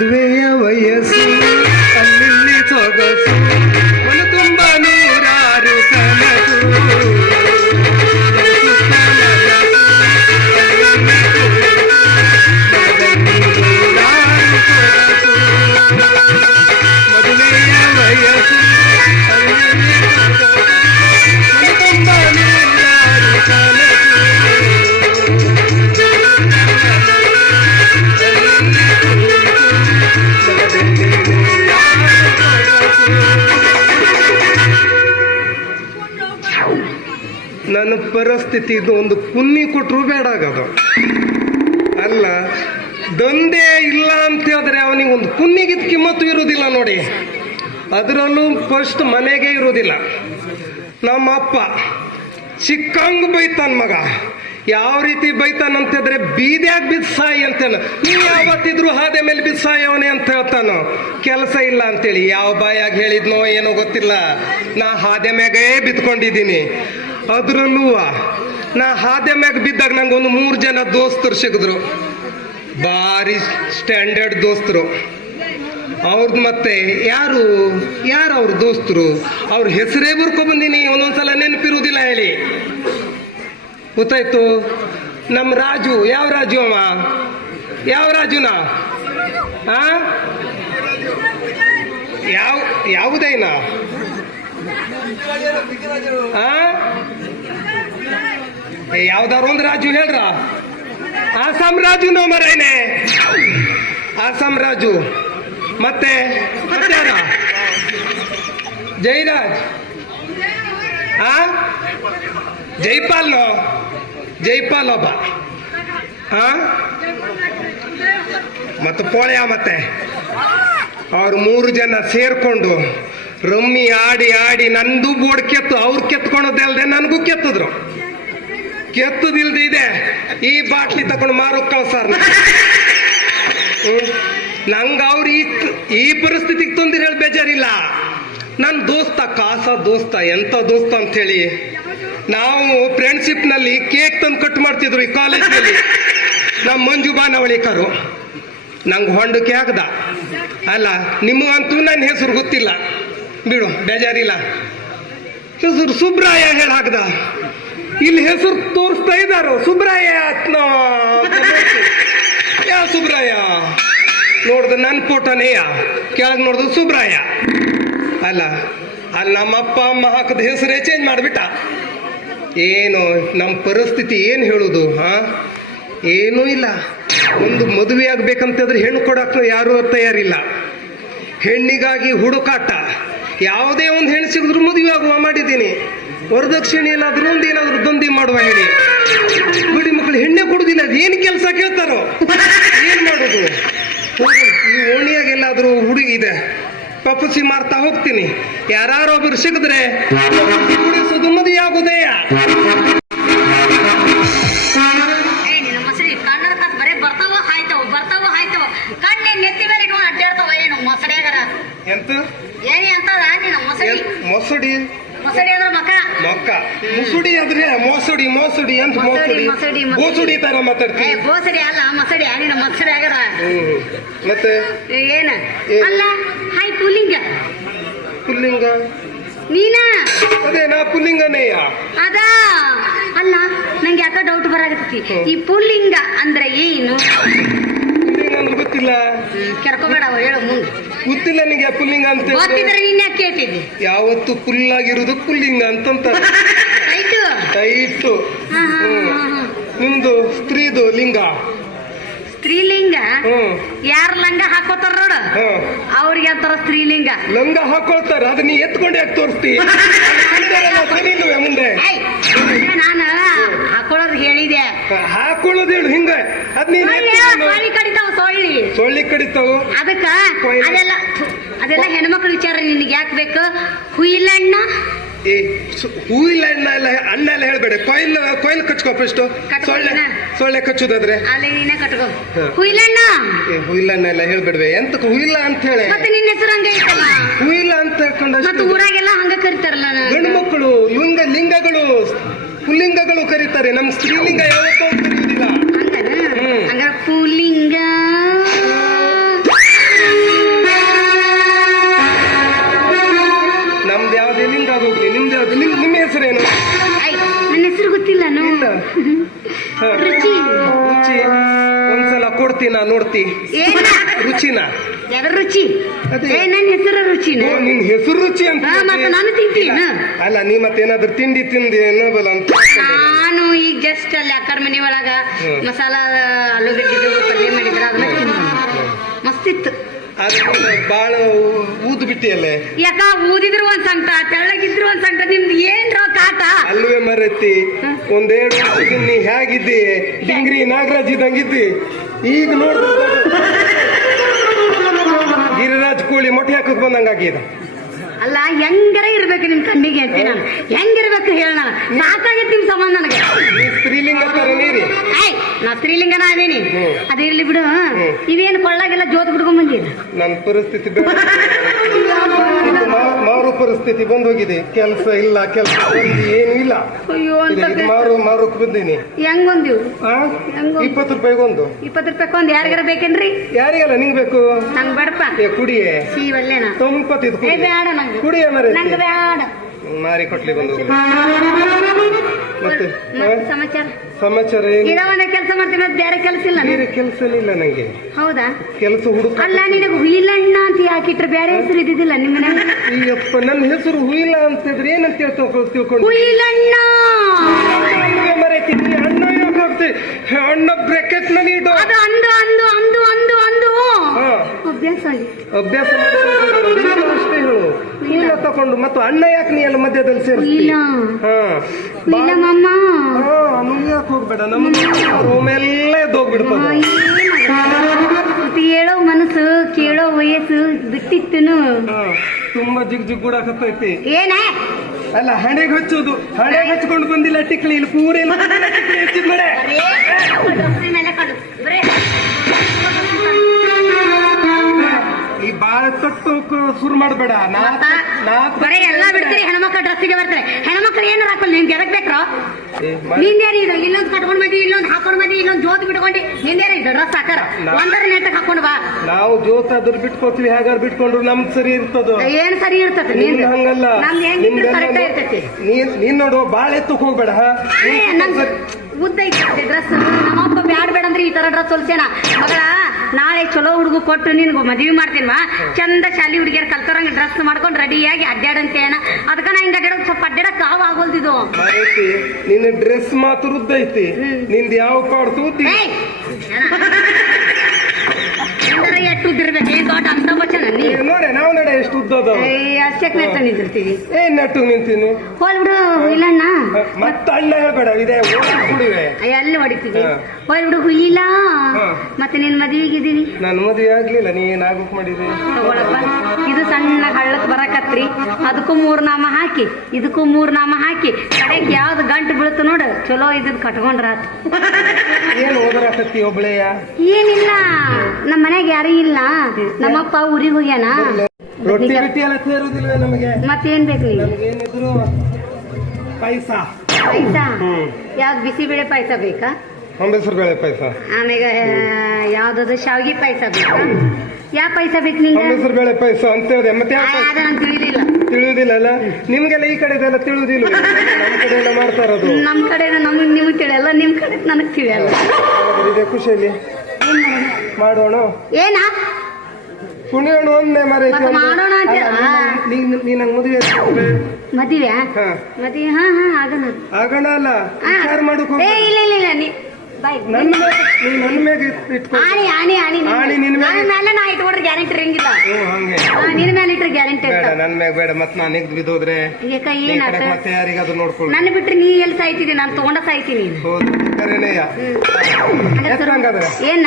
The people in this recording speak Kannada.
ಮದುವೆಯ ವಯಸ್ಸು ಪರಿಸ್ಥಿತಿ ಇದು ಒಂದು ಕುನ್ನಿ ಕೊಟ್ಟರು ಬೇಡ ಅದು ಅಲ್ಲ, ದಂಧೆ ಇಲ್ಲ ಅಂತ ಹೇಳಿದ್ರೆ ಅವನಿಗೆ ಒಂದು ಕುನ್ನಿಗಿದ್ ಕಿಮ್ಮತ್ತು ಇರುವುದಿಲ್ಲ ನೋಡಿ. ಅದರಲ್ಲೂ ಫಸ್ಟ್ ಮನೆಗೆ ಇರುವುದಿಲ್ಲ. ನಮ್ಮ ಅಪ್ಪ, ಚಿಕ್ಕಂಗ್ ಬೈತಾನ ಮಗ. ಯಾವ ರೀತಿ ಬೈತಾನ ಅಂತಿದ್ರೆ ಬೀದ್ಯಾಗ ಬಿದ್ದು ಸಾಯಿ ಅಂತೇನ ನೀವು ಯಾವತ್ತಿದ್ರು ಹಾದೆ ಮೇಲೆ ಬಿದ್ದು ಸಾಯವನೇ ಅಂತ ಹೇಳ್ತಾನೋ. ಕೆಲಸ ಇಲ್ಲ ಅಂತೇಳಿ. ಯಾವ ಬಾಯಾಗಿ ಹೇಳಿದ್ನೋ ಏನೋ ಗೊತ್ತಿಲ್ಲ. ನಾ ಹಾದೆ ಮ್ಯಾಗೇ ಬಿದ್ಕೊಂಡಿದ್ದೀನಿ ಅದ್ರಲ್ಲೂ ನಾ ಹಾದೆ ಮ್ಯಾಗ ಬಿದ್ದಾಗ ನಂಗೆ ಒಂದು ಮೂರು ಜನ ದೋಸ್ತರು ಸಿಗಿದ್ರು. ಭಾರಿ ಸ್ಟ್ಯಾಂಡರ್ಡ್ ದೋಸ್ತರು. ಅವ್ರದ್ದು ಮತ್ತೆ ಯಾರು? ಯಾರು ಅವ್ರ ದೋಸ್ತರು? ಅವ್ರ ಹೆಸರೇ ಬರ್ಕೊಬಂದಿನಿ ಒಂದೊಂದ್ಸಲ ನೆನಪಿರುವುದಿಲ್ಲ ಹೇಳಿ. ಗೊತ್ತಾಯ್ತು? ನಮ್ಮ ರಾಜು, ಯಾವ ರಾಜು ಅವ? ಯಾವ ರಾಜುನಾ? ಯಾವ, ಯಾವುದೈನಾ? ಯಾವ್ದಾರು ಒಂದು ರಾಜು ಹೇಳ್ರ? ಆಸಾಮ್ ರಾಜು ನೋ ಮರೇನೆ. ಆಸಾಮ್ ರಾಜು. ಮತ್ತೆ ಜೈರಾಜ್. ಆ? ಜೈಪಾಲ್ನೋ? ಜೈಪಾಲ್ ಒಬ್ಬ. ಮತ್ತು ಪೋಳ್ಯ ಮತ್ತೆ. ಅವ್ರು ಮೂರು ಜನ ಸೇರ್ಕೊಂಡು ರಮ್ಮಿ ಆಡಿ ಆಡಿ ನಂದು ಬೋರ್ಡ್ ಕೆತ್ತು, ಅವ್ರು ಕೆತ್ಕೊಳೋದೇ ನನಗೂ ಕೆತ್ತಿದ್ರು. ಕೆತ್ತದಿಲ್ದೆ ಇದೆ. ಈ ಬಾಟ್ಲಿ ತಗೊಂಡು ಮಾರೋಕ್ ಕಳ್ಸಾರ ನಂಗೆ ಅವ್ರು ಈ ಈ ಪರಿಸ್ಥಿತಿಗೆ ತೊಂದರೆ ಹೇಳಿ ಬೇಜಾರಿಲ್ಲ. ನನ್ನ ದೋಸ್ತ, ಕಾಸ ದೋಸ್ತ, ಎಂತ ದೋಸ್ತ ಅಂತ ಹೇಳಿ ನಾವು ಫ್ರೆಂಡ್ಶಿಪ್ನಲ್ಲಿ ಕೇಕ್ ತಂದು ಕಟ್ ಮಾಡ್ತಿದ್ರು ಈ ಕಾಲೇಜ್ನಲ್ಲಿ. ನಮ್ಮ ಮಂಜು ಬಾನವಳಿಕರು. ನಂಗೆ ಹೊಂಡಕ್ಕೆ ಹಾಕ್ದ ಅಲ್ಲ, ನಿಮಗಂತೂ ನನ್ನ ಹೆಸರು ಗೊತ್ತಿಲ್ಲ. ಬಿಡು, ಬೇಜಾರಿಲ್ಲ. ಹೆಸರು ಸುಬ್ರಾಯ ಹೇಳಿ ಹಾಕ್ದ. ಇಲ್ಲಿ ಹೆಸರು ತೋರಿಸ್ತಾ ಇದ್ದಾರು ಸುಬ್ರಾಯ ಯಾ ಸುಬ್ರಾಯ? ನೋಡ್ದು ನನ್ನ ಫೋಟೋನೇಯ? ಕೆಳಗೆ ನೋಡ್ದು ಸುಬ್ರಾಯ. ಅಲ್ಲ, ಅಲ್ಲಿ ನಮ್ಮ ಅಪ್ಪ ಅಮ್ಮ ಹಾಕದ ಹೆಸರೇ ಚೇಂಜ್ ಮಾಡಿಬಿಟ್ಟ. ಏನು ನಮ್ಮ ಪರಿಸ್ಥಿತಿ ಏನು ಹೇಳುದು, ಹಾ? ಏನೂ ಇಲ್ಲ. ಒಂದು ಮದುವೆ ಆಗ್ಬೇಕಂತಂದ್ರೆ ಹೆಣ್ಣು ಕೊಡಕ್ಕೆ ಯಾರು ತಯಾರಿಲ್ಲ. ಹೆಣ್ಣಿಗಾಗಿ ಹುಡುಕಾಟ. ಯಾವುದೇ ಒಂದು ಹೆಣ್ಣು ಸಿಗಿದ್ರು ಮದುವೆ ಆಗುವ ಮಾಡಿದ್ದೀನಿ. ವರದಕ್ಷಿಣೆ ಎಲ್ಲಾದ್ರೂ ಒಂದು ಏನಾದ್ರು ದಂಧೆ ಮಾಡುವ ಹೇಳಿ. ಬಿಡಿ ಮಕ್ಕಳು ಹೆಣ್ಣೆ ಕೊಡುದಿಲ್ಲ ಏನು ಕೆಲಸ ಕೇಳ್ತಾರೋ? ಏನ್ ಮಾಡೋದು? ಈ ಓಣಿಯಾಗ ಎಲ್ಲಾದ್ರೂ ಹುಡುಗಿ ಇದೆ. ಪಪ್ಪಸಿ ಮಾರ್ತಾ ಹೋಗ್ತೀನಿ. ಯಾರು ಒಬ್ರು ಸಿಗಿದ್ರೆ ಮದುವೆ ಆಗುದೇಯ? ಮೋಸಡಿ ಅಂತ ಮೊಸಡಿ, ಮೋಸಡಿ. ಬೋಸುಡಿ ತರ ಮಾತಾಡ್ತೀನಿ ಬೋಸಡಿ ಅಲ್ಲ ಮಸಡಿ ನಿನ್ನ ಮಸಡಿ ಆಗದ. ಮತ್ತೆ? ಏನ? ಅಲ್ಲ ಹಾಯ್ ಪುಲ್ಲಿಂಗ. ಪುಲ್ಲಿಂಗ? ನೀನಾ? ಅದೇ ನಾ ಪುಲ್ಲಿಂಗನೇಯ. ಅದ. ಅಲ್ಲ ನಂಗೆ ಯಾಕ ಡೌಟ್ ಬರಾಗತ್ತಿ ಈ ಪುಲ್ಲಿಂಗ ಅಂದ್ರೆ ಏನು? ಪುಲ್ಲಿಂಗ ಅಂದ್ರೆ ಗೊತ್ತಿಲ್ಲ. ಕೆರ್ಕೋಬೇಡ ಹೇಳು ಮುಂದೆ. ಗೊತ್ತಿಲ್ಲ ನಿಂಗೆ ಪುಲ್ಲಿಂಗ ಅಂತ. ಗೊತ್ತಿದ್ರೆ ಯಾಕೆ ಕೇಳ್ತಿದ್ದೆ? ಯಾವತ್ತು ಪುಲ್ಲಾಗಿರುವುದು ಪುಲ್ಲಿಂಗ ಅಂತಂತ ಟೈಟ್. ನಿಮ್ದು ಸ್ತ್ರೀದು ಲಿಂಗ. ಸ್ತ್ರೀಲಿಂಗ? ಯಾರು ಲಂಗ ಹಾಕೋತಾರ ನೋಡ. ಅವ್ರಿಗೆ ಅಂತಾರ ಸ್ತ್ರೀಲಿಂಗ. ಲಂಗ ಹಾಕೋತಾರ ಅದ ನೀ ಎತ್ಕೊಂಡೆ ಯಾಕೆ ತೋರಿಸ್ತಿ? ಮುಂದೆ? ನಾನು ಹಾಕೊಳ್ಳೋದು ಹೇಳಿದೆ. ಹಾಕೊಳ್ಳೋದು ಹೇಳು ಹಿಂಗ. ಅದ್ ನೀನ್ ಸೊಳ್ಳಿ ಕಡಿತಾವ ಸೊಳ್ಳಿ. ಸೊಳ್ಳಿ ಕಡಿತಾವು. ಅದಕ್ಕ. ಅದೆಲ್ಲ ಅದೆಲ್ಲ ಹೆಣ್ಮಕ್ಳು ವಿಚಾರ ನಿನ್ಗೆ ಯಾಕೆ ಬೇಕು? ಹುಯಿಲಣ್ಣ ಏ ಸು- ಹೂವಿಲ್ಲ ಅಣ್ಣ ಎಲ್ಲ ಅಣ್ಣ ಎಲ್ಲ ಹೇಳ್ಬೇಡ. ಕೊಯ್ಲ್ ಕೊಯ್ಲ್ ಕಚ್ಕೋ ಫಸ್ಟ್ ಸೊಳ್ಳೆ ಸೊಳ್ಳೆ ಕಚ್ಚುದಾದ್ರೆ? ಹೂವಿಲ್ಲಣ್ಣ ನೀನೇ ಕಟ್ಕೋ. ಹ. ಏ ಹೂವಿಲ್ಲ ಅಣ್ಣ ಎಲ್ಲ ಹೇಳ್ಬೇಡ್ವೆ. ಎಂತ ಹೂವಿಲ್ಲ ಅಂತ ಹೇಳಿ. ಮತ್ತೆ ನಿನ್ನ ಹೆಸರು ಹಂಗ ಐತಲ್ಲ? ಹೂವಿಲ್ಲ ಅಂತ ಹೇಳ್ಕೊಂಡು ಊರಾಗೆಲ್ಲ ಹಂಗ ಕರಿತಾರಲ್ಲ ನಾನು. ಗಂಡು ಮಕ್ಕಳು ಲಿಂಗ ಲಿಂಗಗಳು ಪುಲ್ಲಿಂಗಗಳು ಕರೀತಾರೆ. ನಮ್ ಸ್ತ್ರೀಲಿಂಗ ಯಾವತ್ತೂ ಕರೆಯುವುದಿಲ್ಲ ಪುಲ್ಲಿಂಗ ರುಚಿ ರುಚಿ. ಒಂದ್ಸಲ ಕೊಡ್ತೀನ ನೋಡ್ತಿ. ಏನ? ರುಚಿನ. ಯಾವ್ದ್ರ ರುಚಿ. ಅದೇ. ಏ ನನ್ನ ಹೆಸರು ರುಚಿನ? ಓ, ನಿನ್ ಹೆಸರು ರುಚಿ ಅಂತ ಹಾ, ಮತ್ತೆ ನಾನು ತಿಂತೀನಿ. ಅಲ್ಲ ನೀ ಮತ್ತೇನಾದ್ರೂ ತಿಂಡಿ ತಿಂದಿ ಏನೋಬಲ್ಲ ಅಂತ ನಾನು ಈಗ ಜಸ್ಟ್ ಅಲ್ಲಿ ಅಕ್ಕರ ಮನೆ ಒಳಗ ಹ್ಮ್. ಮಸಾಲ ಆಲೂಗಡ್ಡಿದು ಪಲ್ಯ ಮಾಡಿದ್ರ ಅದನ್ನ ತಿಂದ ಮಸ್ತಿತ್ತು ಅದು ಬಾಳ ಬಿಟ್ಟಿಯಲ್ಲೇ ಯಾಕ ಊದಿದ್ರು ಒಂದ್ ಸಂಕಟ ತೆಳ್ಳಗಿದ್ರು ಒಂದ್ ಸಂಕಟ ನಿಮ್ದು ಏನ್ ಕಾಟ ಅಲ್ವೇ ಮರತಿ ಒಂದೆರಡು ನೀ ಹೇಗಿದ್ದಿ? ಡಿಂಗ್ರಿ ನಾಗರಾಜ್ ಇದ್ದಂಗಿದ್ದಿ. ಈಗ ನೋಡಿದ್ರೆ ಗಿರಿರಾಜ್ ಕೋಳಿ ಮೊಟ್ಟೆ ಹಾಕಕ್ ಬಂದಂಗಾಗಿದೆ. ಅಲ್ಲ ಹೆಂಗರ ಇರ್ಬೇಕು ನಿಮ್ ಕಣ್ಣಿಗೆ ಅಂತ ನಾನು? ಹೆಂಗಿರ್ಬೇಕು ಹೇಳ ನಾನು? ಸಾಕಾಗೈತಿ ನಿಮ್ ಸಂಬಂಧ ನನಗೆ. ನೀ ಸ್ತ್ರೀಲಿಂಗ ನಾ ಸ್ತ್ರೀಲಿಂಗನ ಅದೇನಿ. ಅದು ಅದಿರ್ಲಿ ಬಿಡು. ಇವೇನು ಕೊಳ್ಳಾಗೆಲ್ಲ ಜೋತ್ ಬಿಡ್ಕೊಂಡ್ ಬಂದಿಲ್ಲ ನನ್ನ ಪರಿಸ್ಥಿತಿ ಪರಿಸ್ಥಿತಿ ಬಂದೋಗಿದೆ. ಕೆಲಸ ಇಲ್ಲ ಕೆಲಸ ಏನು ಇಲ್ಲ. ಅಯ್ಯೋ ಅಂತ ಇದು ಮಾರು ಮಾರೋಕ್ ಬಂದೀನಿ. ಹೆಂಗ್ ಬಂದಿವು? ಆ? ಹೆಂಗೋ? ಇಪ್ಪತ್ತು ರೂಪಾಯಿಗೊಂದು ಇಪ್ಪತ್ತು ರೂಪಾಯಿ ಒಂದ್. ಯಾರಿಗಾರ ಬೇಕೇನ್ರಿ? ಯಾರಿಗಲ್ಲ ನಿಂಗ್ ಬೇಕು? ನಂಗ್ ಏ ಕುಡಿಯೇ? ಸಿ ಒಳ್ಳೆನ. ತೊಂಬತ್ತಿದ್ ಏ ಕುಡಿ ಬೇಡ ನಂಗೆ. ಕುಡಿಯ ಮರೆ ನಂಗೆ ಬೇಡ. ಮಾರಿ ಕೊಟ್ಲಿ ಬಂದು ಮತ್ತೆ ಸಮಾಚಾರ? ಸಮಾಚಾರ ಏನು? ಇಡವನ್ನ ಕೆಲಸ ಮಾಡ್ತೀನಿ ಮತ್ತೆ ಬೇರೆ ಕೆಲಸ ಇಲ್ಲ ಬೇರೆ ಕೆಲಸ ಇಲ್ಲ ನಂಗೆ. ಹೌದಾ? ಕೆಲಸ ಹುಡುಕ ಅಲ್ಲ ನಿನಗೆ ಹುಯಿಲಣ್ಣ ಅಂತ ಯಾಕಿಟ್ರೆ ಬೇರೆ ಹೆಸರು ಇದ್ದಿದ್ದಿಲ್ಲ ನಿಮ್ಮ ಮನ್ಯಾಗ ಈಗಪ್ಪ ನನ್ನ ಹೆಸರು ಹುಯಿಲ ಅಂತಿದ್ರೆ ಏನಂತ ತಿಳ್ಕೊ ತಿಳ್ಕೊಂಡು ಹುಯಿಲಣ್ಣ ಮರೈತಿ ನೀ ಅಣ್ಣ ಯಾಕೆ ಹೋಗ್ತಿ? ಅಣ್ಣ ಬ್ರೆಕೆಟ್ನಲ್ಲಿ ಇಡು. ಅದು ಅಂದು ಅಂದು ಅಂದು ಅಂದು ಅಂದು. ಹಾ. ಅಭ್ಯಾಸ ಆಗಿತ್ತು ಅಭ್ಯಾಸ ಮಾಡ್ಕೊಂಡು ಹೇಳು ಹುಯಿಲ ತಕೊಂಡು ಮತ್ತು ಅಣ್ಣ ಯಾಕೆ ನೀ ಎಲ್ಲ ಮಧ್ಯದಲ್ಲಿ ಸೇರಿ ಹುಯಿಲ ಹಾ. ಹುಯಿಲ ಮಮ್ಮ ಹಾ ಮುಗಿಯಕ್ ಹೋಗ್ಬೇಡ. ನಮ್ಮ ರೂಮ್ ಎಲ್ಲ ಎದ್ದೋಗ್ಬಿಡ್ತದ ಹೇಳೋ ಮನಸ್ಸು ಕೇಳೋ ವಯಸ್ಸು ಬಿಟ್ಟಿತ್ತು ತುಂಬಾ ಜಿಗ್ ಜಿಗ್ ಗುಡಾಕತ್ತೈತಿ ಏನೇ? ಅಲ್ಲ ಹಣೆಗೆ ಹಚ್ಚೋದು. ಹಣೆಗೆ ಹಚ್ಕೊಂಡು ಬಂದಿಲ್ಲ ಟಿಕ್ಲಿ ಇಲ್ಲಿ ಪೂರ ಹಚ್ಚಿದ್ ಮಳೆ ಬಾಳ ತೊಟ್ಟು ಶುರು ಮಾಡಬೇಡ. ಬರೀ ಎಲ್ಲ ಬಿಡ್ತೀರಿ ಹೆಣ್ಮಕ್ಳ ಡ್ರೆಸ್ಸಿಗೆ ಬರ್ತಾರೆ. ಹೆಣ್ಮಕ್ಳು ಏನಾರ ಹಾಕೊಳ್ಳಿ ನಿಮ್ಗೆ ಎದಕ್ ಬೇಕ್ರೋ? ನಿಂದೇರಿ ಇದು ಇಲ್ಲೊಂದು ಕಟ್ಕೊಂಡ್ ಮದಿ ಇಲ್ಲೊಂದು ಹಾಕೊಂಡ್ ಮದಿ ಇಲ್ಲೊಂದು ಜೋತ್ ಬಿಟ್ಕೊಂಡು ನಿಂದೇರಿ ಇದು ಡ್ರೆಸ್ ಹಾಕಾರ. ಒಂದರ ನೆಟ್ಟಗೆ ಹಾಕೊಂಡು ಬಾ. ನಾವು ಜೋತಾದ್ರು ಬಿಟ್ಕೋತೀವಿ ಹೇಗಾದ್ರು ಬಿಟ್ಕೊಂಡ್ರು ನಮ್ಗ್ ಸರಿ ಇರ್ತದ? ಏನ್ ಸರಿ ಇರ್ತದೆ ನಿಂದ್? ಹಂಗಲ್ಲ. ನೀನ್ ನೀನ್ ನೋಡು ಬಾಳ ಎತ್ತಕ್ ಹೋಗ್ಬೇಡ ಉದ್ದ ಐತೆ ಡ್ರೆಸ್ ನಮ್ಮಪ್ಪ ಬ್ಯಾಡ್ ಬೇಡ ಅಂದ್ರೆ ಈ ತರ ಡ್ರೆಸ್ ಹೊಲ್ಸೇನಾ ಮಗಳ ನಾಳೆ ಚಲೋ ಹುಡುಗ ಕೊಟ್ಟು ನಿನ್ಗೆ ಮದ್ವಿ ಮಾಡ್ತೀನ್ವಾ? ಚಂದ ಶಾಲಿ ಹುಡುಗಿಯರ್ ಕಲ್ತರಂಗ ಡ್ರೆಸ್ ಮಾಡ್ಕೊಂಡು ರೆಡಿಯಾಗಿ ಅಡ್ಡಾಡಂತೇನ ಅದಕ್ಕ ನಾ ಹಿಂಗ ಅಡ್ಡಾಡಕ್ ಸ್ವಲ್ಪ ಅಡ್ಡಾಡಕ್ ಕಾವ್ ಆಗೋಲ್ದಿದು. ನಿನ್ನ ಡ್ರೆಸ್ ಮಾತ್ರ ಉದ್ದೈತಿ ನಿಂದ ಯಾವ ಪಾಡ್ ತೂತಿ ಏಯ್! ಎಷ್ಟು ಉದ್ದಿರ್ಬೇಕು. ಏನ್ ದೊಡ್ಡ ಅಂತ ವಚನ ನೀ. ನೋಡೆ ನಾವು ನಡೆ ಎಷ್ಟು ಉದ್ದದ ಅಷ್ಟಕ್ಕೆ ನೆಟ್ಟ ನಿಂತಿರ್ತೀವಿ. ಏನ್ ನೆಟ್ಟು ನಿಂತೀನಿ ಹೋಲ್ ಬಿಡು ಇಲ್ಲಣ್ಣ. ಮತ್ತ ಅಣ್ಣ ಹೇಳ್ಬೇಡ ಇದೆ ಓಡಾಡ್ ಕುಡಿವೆ ಅಯ್ಯ, ಅಲ್ಲಿ ಹೊಡಿತೀವಿ. ಹಾ. ಹೋಲ್ ಬಿಡು ಹುಯ್ಯಿಲ್ಲ ಹಾ. ಮತ್ತೆ ನಿನ್ ಮದ್ವಿಗಿದ್ದೀವಿ ನಾನು ಮದುವೆ ಆಗ್ಲಿಲ್ಲ ನೀ ಏನ್ ಆಗ್ಬೇಕು ಮಾಡಿದೆ? ತಗೊಳಪ್ಪ. ಇದು ಸಣ್ಣ ಹಳ್ಳಕ್ ಬರಕತ್ರಿ ಅದಕ್ಕೂ ಮೂರ್ ನಾಮ ಹಾಕಿ ಇದಕ್ಕೂ ಮೂರ್ ನಾಮ ಹಾಕಿ. ಕಡೆಗೆ ಯಾವ್ದು ಗಂಟು ಬೀಳ್ತು ನೋಡು ಚಲೋ ಇದ್ದದ್ ಕಟ್ಕೊಂಡ್ರ ಆತು. ಏನ್ ಓದರಾಕತ್ತಿ ಒಬ್ಳೆಯ ಏನಿಲ್ಲ. ನಮ್ಮ ಮನ್ಯಾಗ ಯಾರು ಇಲ್ಲ. ನಮ್ಮಪ್ಪ ಊರಿಗೆ ಹೋಗ್ಯಾನ. ರೊಟ್ಟಿ ಬಿಟ್ಟಿ ಎಲ್ಲ ಸೇರುದಿಲ್ವೇ ನಮಗೆ? ಮತ್ತೇನ್ ಬೇಕು ನೀವು ಏನಿದ್ರು ಪೈಸಾ ಬಿಸಿ ಯಾವ್ದು ಬಿಸಿಬೇಳೆ ಪಾಯಸ ಬೇಕಾ? ಹೊಂಬೆಸರು ಬೇಳೆ ಪಾಯಸ? ಆಮೇಗ ಯಾವ್ದದು? ಶಾವಿಗೆ ಪಾಯಸ ಬೇಕಾ? ಯಾವ ಪಾಯಸ ಬೇಕು ನಿಂಗೆ? ಹೊಂಬೆಸರು ಬೇಳೆ ಪಾಯಸ ಅಂತ ಹೇಳಿದೆ. ಮತ್ತೆ ಯಾವ ಆ, ಅದ ನಂಗೆ ತಿಳಿಲಿಲ್ಲ. ತಿಳಿಯುವುದಿಲ್ಲ ಅಲ್ಲ ನಿಮ್ಗೆಲ್ಲ ಈ ಕಡೆದೆಲ್ಲ ತಿಳಿಯುವುದಿಲ್ಲ ನಮ್ಮ ಕಡೆ ಎಲ್ಲ ಮಾಡ್ತಾ ಇರೋದು. ನಮ್ ಕಡೆ ನಮ್ಗೆ ನಿಮ್ಗೆ ತಿಳಿಯಲ್ಲ ನಿಮ್ ಕಡೆ ನನಗ್ ತಿಳಿಯಲ್ಲ. ಹಾಗಾದ್ರೆ ಇದೆ ಖುಷಿಯಲ್ಲಿ ಏನ್ ಮಾಡೋಣ? ಮಾಡೋಣ? ಏನಾ? ಕುಣಿಯೋಣ ಒಂದೇ ಮರ ಮತ್ತೆ ಮಾಡೋಣ ಅಂತ? ನೀನ್ ನೀ ನಂಗೆ ಮದುವೆ ಆಗ್ತಿದ್ರೆ? ಮದುವೆ ಹಾ. ಮದುವೆ ಹಾ ಹಾ ಆಗೋಣ. ಆಗಣ ಅಲ್ಲ. ಹಾ. ವಿಚಾರ ಮಾಡೋಕೆ ಏ ಇಲ್ಲ ಇಲ್ಲ ಇಲ್ಲ. ನೀ ನನ್ನ ಮೇಲೆ ನೀ ನನ್ನ ಮೇಲೆ ಇಟ್ಕೊ. ಆಣಿ ಆಣಿ ಆಣಿ ಆಣಿ ನಿನ್ ಮೇಲೆ? ನನ್ನ ಮೇಲೆ ನಾ ಇಟ್ಕೊಂಡ್ರೆ ಗ್ಯಾರಂಟಿ ಇರಂಗಿಲ್ಲ. ಹ್ಞೂ ಹಂಗೆ. ಹಾ, ನಿನ್ ಮೇಲೆ ಇಟ್ರೆ ಗ್ಯಾರಂಟಿ ಬೇಡ ಇರ್ತಾವ. ನನ್ನ ಮ್ಯಾಗ ಬೇಡ. ಮತ್ತೆ ನಾನು ಬಿದ್ದೋದ್ರೆ ಮತ್ತೆ ಯಾರಿಗಾದ್ರೂ ನೋಡ್ಕೊಳ್ಳಿ ನನ್ನ ಬಿಟ್ರೆ ನೀ ಎಲ್ಲಿ ಸಾಯ್ತಿದಿ ನಾನು ತಗೊಂಡ ಸಾಯ್ತೀನಿ ಹೌದು ಕರೆನೆಯ ಎಷ್ಟ್ ಹಂಗಾದ್ರೆ? ಏನ